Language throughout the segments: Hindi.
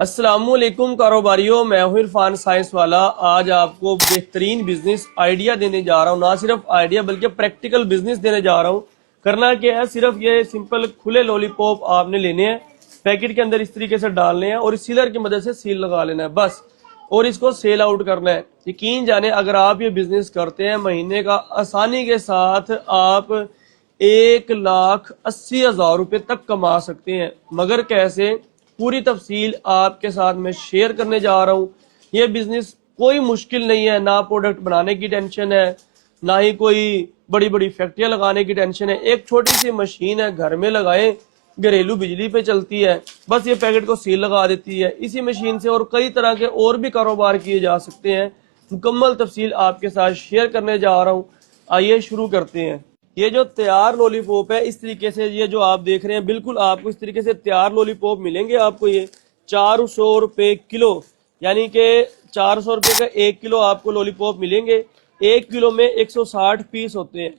अस्सलामुअलैकुम कारोबारियों, मैं हूं इरफान साइंस वाला। आज आपको बेहतरीन बिजनेस आइडिया देने जा रहा हूं। ना सिर्फ आइडिया बल्कि प्रैक्टिकल बिजनेस देने जा रहा हूं। करना क्या है, सिर्फ ये सिंपल खुले लॉलीपॉप आपने लेने हैं, पैकेट के अंदर इस तरीके से डालने हैं और इस सीलर की मदद से सील लगा लेना है बस। और इसको सेल आउट करना है। यकीन जाने, अगर आप ये बिजनेस करते हैं, महीने का आसानी के साथ आप 1,80,000 रुपये तक कमा सकते हैं। मगर कैसे, पूरी तफसील आपके साथ मैं शेयर करने जा रहा हूँ। ये बिजनेस कोई मुश्किल नहीं है, ना प्रोडक्ट बनाने की टेंशन है, ना ही कोई बड़ी बड़ी फैक्ट्रियां लगाने की टेंशन है। एक छोटी सी मशीन है, घर में लगाएं, घरेलू बिजली पे चलती है, बस ये पैकेट को सील लगा देती है। इसी मशीन से और कई तरह के और भी कारोबार किए जा सकते हैं। मुकम्मल तफसील आपके साथ शेयर करने जा रहा हूँ। आइए शुरू करते हैं। ये जो तैयार लॉलीपॉप है, इस तरीके से ये जो आप देख रहे हैं, बिल्कुल आपको इस तरीके से तैयार लॉलीपॉप मिलेंगे। आपको ये 400 रुपये किलो, यानी कि 400 रुपये का 1 किलो आपको लॉलीपॉप मिलेंगे। 1 किलो में 160 पीस होते हैं।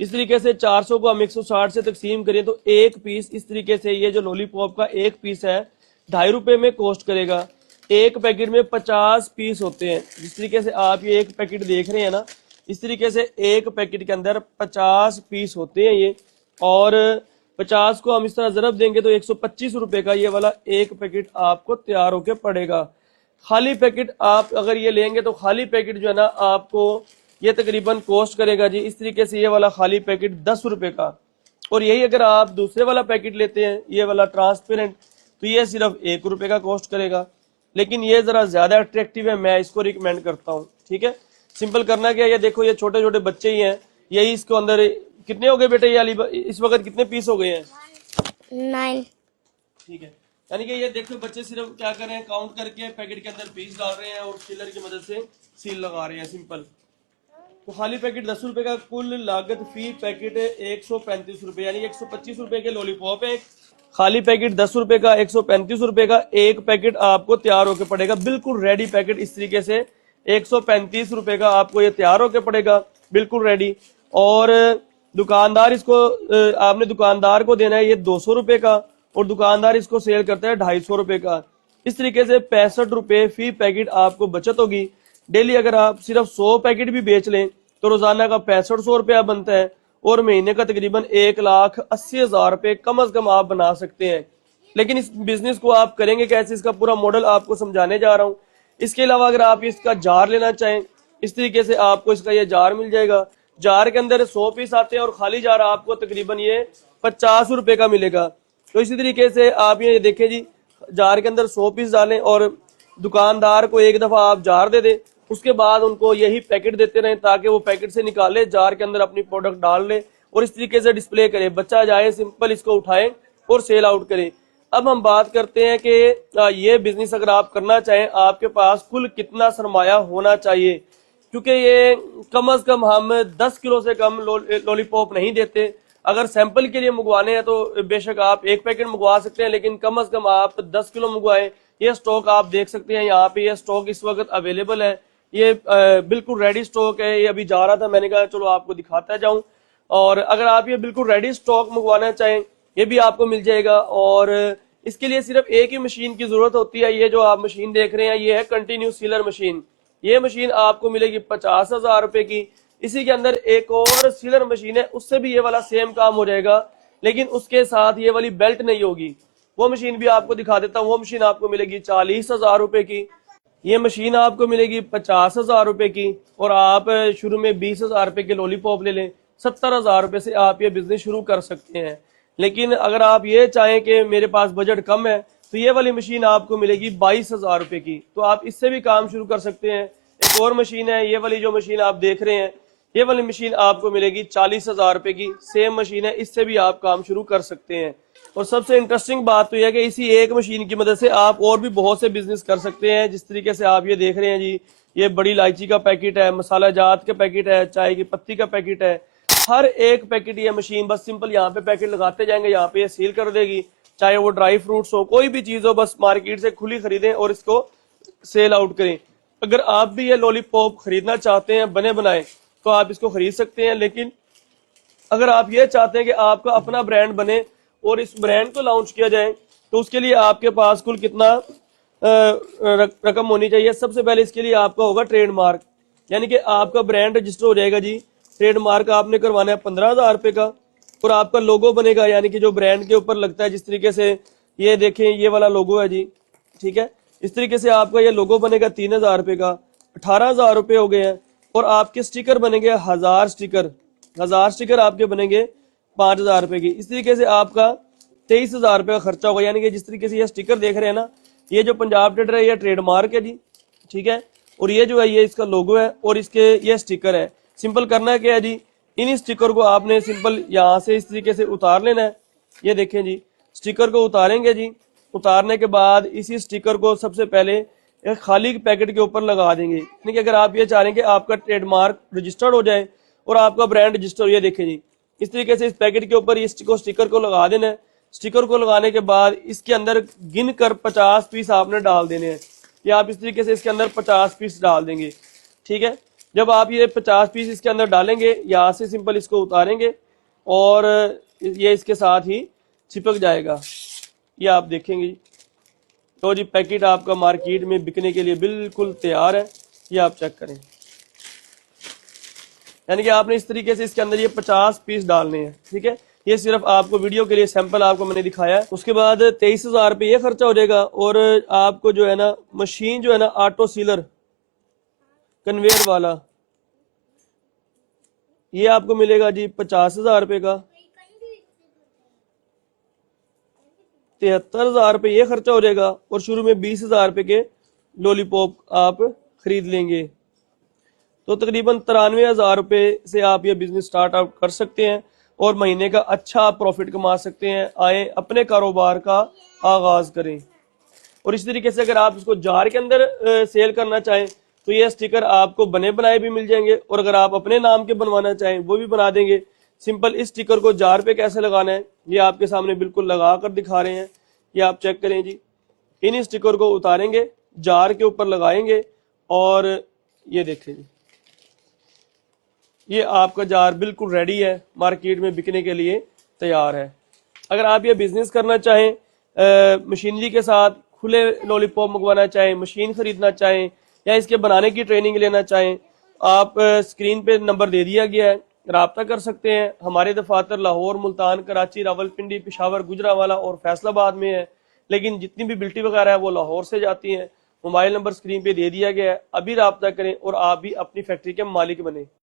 इस तरीके से 400 को हम 160 से तकसीम करें तो एक पीस, इस तरीके से ये जो लॉलीपॉप का एक पीस है, 2.5 रुपये में कॉस्ट करेगा। एक पैकेट में 50 पीस होते हैं। जिस तरीके से आप ये एक पैकेट देख रहे हैं ना, इस तरीके से एक पैकेट के अंदर 50 पीस होते हैं ये। और 50 को हम इस तरह ज़रब देंगे तो 125 रुपये का ये वाला एक पैकेट आपको तैयार होके पड़ेगा। खाली पैकेट आप अगर ये लेंगे तो खाली पैकेट जो है ना, आपको ये तकरीबन कॉस्ट करेगा जी, इस तरीके से ये वाला खाली पैकेट 10 रुपये का। और यही अगर आप दूसरे वाला पैकेट लेते हैं, ये वाला ट्रांसपेरेंट, तो ये सिर्फ 1 रुपये का कॉस्ट करेगा। लेकिन ये ज़रा ज़्यादा अट्रैक्टिव है, मैं इसको रिकमेंड करता हूँ। ठीक है, सिंपल करना क्या है, ये देखो ये छोटे छोटे बच्चे ही हैं, यही इसको अंदर कितने हो गए बेटे, ये अली इस वक्त कितने पीस हो गए हैं? 9। ठीक है, यानी कि ये देखो बच्चे सिर्फ क्या कर रहे हैं, काउंट करके पैकेट के अंदर पीस डाल रहे हैं और सीलर की मदद से सील लगा रहे हैं। सिंपल। तो खाली पैकेट 10 रुपए का, कुल लागत फी पैकेट है 135 रुपए, यानी 125 रुपए के लॉलीपॉप है। खाली पैकेट 10 रुपए का, 135 रुपए का एक पैकेट आपको तैयार होकर पड़ेगा। बिल्कुल रेडी पैकेट इस तरीके से 135 रुपए का आपको ये तैयार होकर पड़ेगा, बिल्कुल रेडी। और दुकानदार इसको आपने दुकानदार को देना है ये 200 रुपए का, और दुकानदार इसको सेल करता है 250 रुपए का। इस तरीके से 65 रुपए फी पैकेट आपको बचत होगी। डेली अगर आप सिर्फ 100 पैकेट भी बेच लें तो रोजाना का 6500 रुपया बनता है, और महीने का तकरीबन 1,80,000 रुपये कम अज कम आप बना सकते हैं। लेकिन इस बिजनेस को आप करेंगे कैसे, इसका पूरा मॉडल आपको समझाने जा रहा हूँ। इसके अलावा अगर आप इसका जार लेना चाहें, इस तरीके से आपको इसका ये जार मिल जाएगा। जार के अंदर 100 पीस आते हैं और खाली जार आपको तकरीबन ये 50 रुपए का मिलेगा। तो इसी तरीके से आप ये देखें जी, जार के अंदर 100 पीस डालें और दुकानदार को एक दफा आप जार दे दें, उसके बाद उनको यही पैकेट देते रहें ताकि वो पैकेट से निकाले, जार के अंदर अपनी प्रोडक्ट डाल ले और इस तरीके से डिस्प्ले करे। बच्चा जाए, सिंपल इसको उठाए और सेल आउट करे। अब हम बात करते हैं कि ये बिजनेस अगर आप करना चाहें, आपके पास कुल कितना सरमाया होना चाहिए, क्योंकि ये कम अज कम हम 10 किलो से कम लॉलीपॉप नहीं देते। अगर सैंपल के लिए मंगवाने हैं तो बेशक आप एक पैकेट मंगवा सकते हैं, लेकिन कम अज कम आप 10 किलो मंगवाएं। ये स्टॉक आप देख सकते हैं यहाँ पे, ये स्टॉक इस वक्त अवेलेबल है। ये बिल्कुल रेडी स्टॉक है। ये अभी जा रहा था, मैंने कहा चलो आपको दिखाता जाऊं। और अगर आप ये बिल्कुल रेडी स्टॉक मंगवाना चाहें, ये भी आपको मिल जाएगा। और इसके लिए सिर्फ एक ही मशीन की जरूरत होती है। ये जो आप मशीन देख रहे हैं, ये है कंटिन्यू सीलर मशीन। ये मशीन आपको मिलेगी 50,000 रुपए की। इसी के अंदर एक और सीलर मशीन है, उससे भी ये वाला सेम काम हो जाएगा, लेकिन उसके साथ ये वाली बेल्ट नहीं होगी। वो मशीन भी आपको दिखा देता हूँ। वो मशीन आपको मिलेगी 40,000 रुपए की। ये मशीन आपको मिलेगी 50,000 रुपए की। और आप शुरू में 20,000 रुपए के लॉलीपॉप ले लें, 70,000 रुपए से आप ये बिजनेस शुरू कर सकते हैं। लेकिन अगर आप ये चाहें कि मेरे पास बजट कम है, तो ये वाली मशीन आपको मिलेगी 22,000 रुपए की, तो आप इससे भी काम शुरू कर सकते हैं। एक और मशीन है, ये वाली जो मशीन आप देख रहे हैं, ये वाली मशीन आपको मिलेगी 40,000 रुपए की। सेम मशीन है, इससे भी आप काम शुरू कर सकते हैं। और सबसे इंटरेस्टिंग बात तो यह है कि इसी एक मशीन की मदद से आप और भी बहुत से बिजनेस कर सकते हैं। जिस तरीके से आप ये देख रहे हैं जी, ये बड़ी इलायची का पैकेट है, मसाला जात का पैकेट है, चाय की पत्ती का पैकेट है। हर एक पैकेट ये मशीन बस सिंपल यहाँ पे पैकेट लगाते जाएंगे, यहाँ पे ये सील कर देगी। चाहे वो ड्राई फ्रूट्स हो, कोई भी चीज हो, बस मार्केट से खुली खरीदें और इसको सेल आउट करें। अगर आप भी ये लॉलीपॉप खरीदना चाहते हैं बने बनाए, तो आप इसको खरीद सकते हैं। लेकिन अगर आप ये चाहते हैं कि आपका अपना ब्रांड बने और इस ब्रांड को लॉन्च किया जाए, तो उसके लिए आपके पास कुल कितना रकम होनी चाहिए। सबसे पहले इसके लिए आपका होगा ट्रेडमार्क, यानी कि आपका ब्रांड रजिस्टर हो जाएगा जी। ट्रेडमार्क आपने करवाना है 15,000 रुपये का, और आपका लोगो बनेगा, यानी कि जो ब्रांड के ऊपर लगता है, जिस तरीके से ये देखें ये वाला लोगो है जी, ठीक है, इस तरीके से आपका ये लोगो बनेगा 3,000 रुपये का, 18,000 रुपये हो गए हैं। और आपके स्टिकर बनेंगे 1000 स्टिकर, 1000 स्टिकर आपके बनेंगे 5,000 रुपये की। इस तरीके से आपका 23,000 रुपये का खर्चा होगा। यानी कि जिस तरीके से ये स्टिकर देख रहे हैं ना, ये जो पंजाब ट्रेडर है ये ट्रेडमार्क है जी, ठीक है, और ये जो है ये इसका लोगो है, और इसके ये स्टिकर है। सिंपल करना क्या है जी, इन स्टिकर को आपने सिंपल यहाँ से इस तरीके से उतार लेना है। ये देखें जी, स्टिकर को उतारेंगे जी। उतारने के बाद इसी स्टिकर को सबसे पहले एक खाली पैकेट के ऊपर लगा देंगे। यानी कि अगर आप ये चाह रहे हैं कि आपका ट्रेडमार्क रजिस्टर्ड हो जाए और आपका ब्रांड रजिस्टर हो, ये देखें जी, इस तरीके से इस पैकेट के ऊपर इस स्टिकर को लगा देना है। स्टिकर को लगाने के बाद इसके अंदर गिन कर 50 पीस आपने डाल देने हैं। या आप इस तरीके से इसके अंदर 50 पीस डाल देंगे, ठीक है। जब आप ये 50 पीस इसके अंदर डालेंगे, यहाँ से सिंपल इसको उतारेंगे और ये इसके साथ ही चिपक जाएगा। ये आप देखेंगे। तो जी पैकेट आपका मार्केट में बिकने के लिए बिल्कुल तैयार है। ये आप चेक करें, यानी कि आपने इस तरीके से इसके अंदर ये 50 पीस डालने हैं, ठीक है। ये सिर्फ आपको वीडियो के लिए सैंपल आपको मैंने दिखाया है। उसके बाद 23,000 रुपये ये खर्चा हो जाएगा। और आपको जो है ना मशीन जो है ना ऑटो सीलर कन्वेयर वाला, ये आपको मिलेगा जी 50,000 रुपये का। 73,000 रुपये ये खर्चा हो जाएगा। और शुरू में 20,000 रुपये के लॉलीपॉप आप खरीद लेंगे। तो तकरीबन 93,000 रुपये से आप ये बिजनेस स्टार्ट आउट कर सकते हैं और महीने का अच्छा प्रॉफिट कमा सकते हैं। आए अपने कारोबार का आगाज करें। और इस तरीके से अगर आप इसको जार के अंदर सेल करना चाहें तो ये स्टिकर आपको बने बनाए भी मिल जाएंगे, और अगर आप अपने नाम के बनवाना चाहें वो भी बना देंगे। सिंपल इस स्टिकर को जार पे कैसे लगाना है ये आपके सामने बिल्कुल लगा कर दिखा रहे हैं। ये आप चेक करें जी। इन स्टिकर को उतारेंगे, जार के ऊपर लगाएंगे, और ये देखें जी, ये आपका जार बिल्कुल रेडी है, मार्केट में बिकने के लिए तैयार है। अगर आप ये बिजनेस करना चाहें, मशीनरी के साथ खुले लॉलीपॉप मंगवाना चाहें, मशीन खरीदना चाहें, या इसके बनाने की ट्रेनिंग लेना चाहें, आप स्क्रीन पे नंबर दे दिया गया है, रब्ता कर सकते हैं। हमारे दफातर लाहौर, मुल्तान, कराची, रावलपिंडी, पेशावर, गुजरावाला और फैसलाबाद में है, लेकिन जितनी भी बिल्टी वगैरह है वो लाहौर से जाती हैं। मोबाइल नंबर स्क्रीन पे दे दिया गया है, अभी रब्ता करें और आप भी अपनी फैक्ट्री के मालिक बने।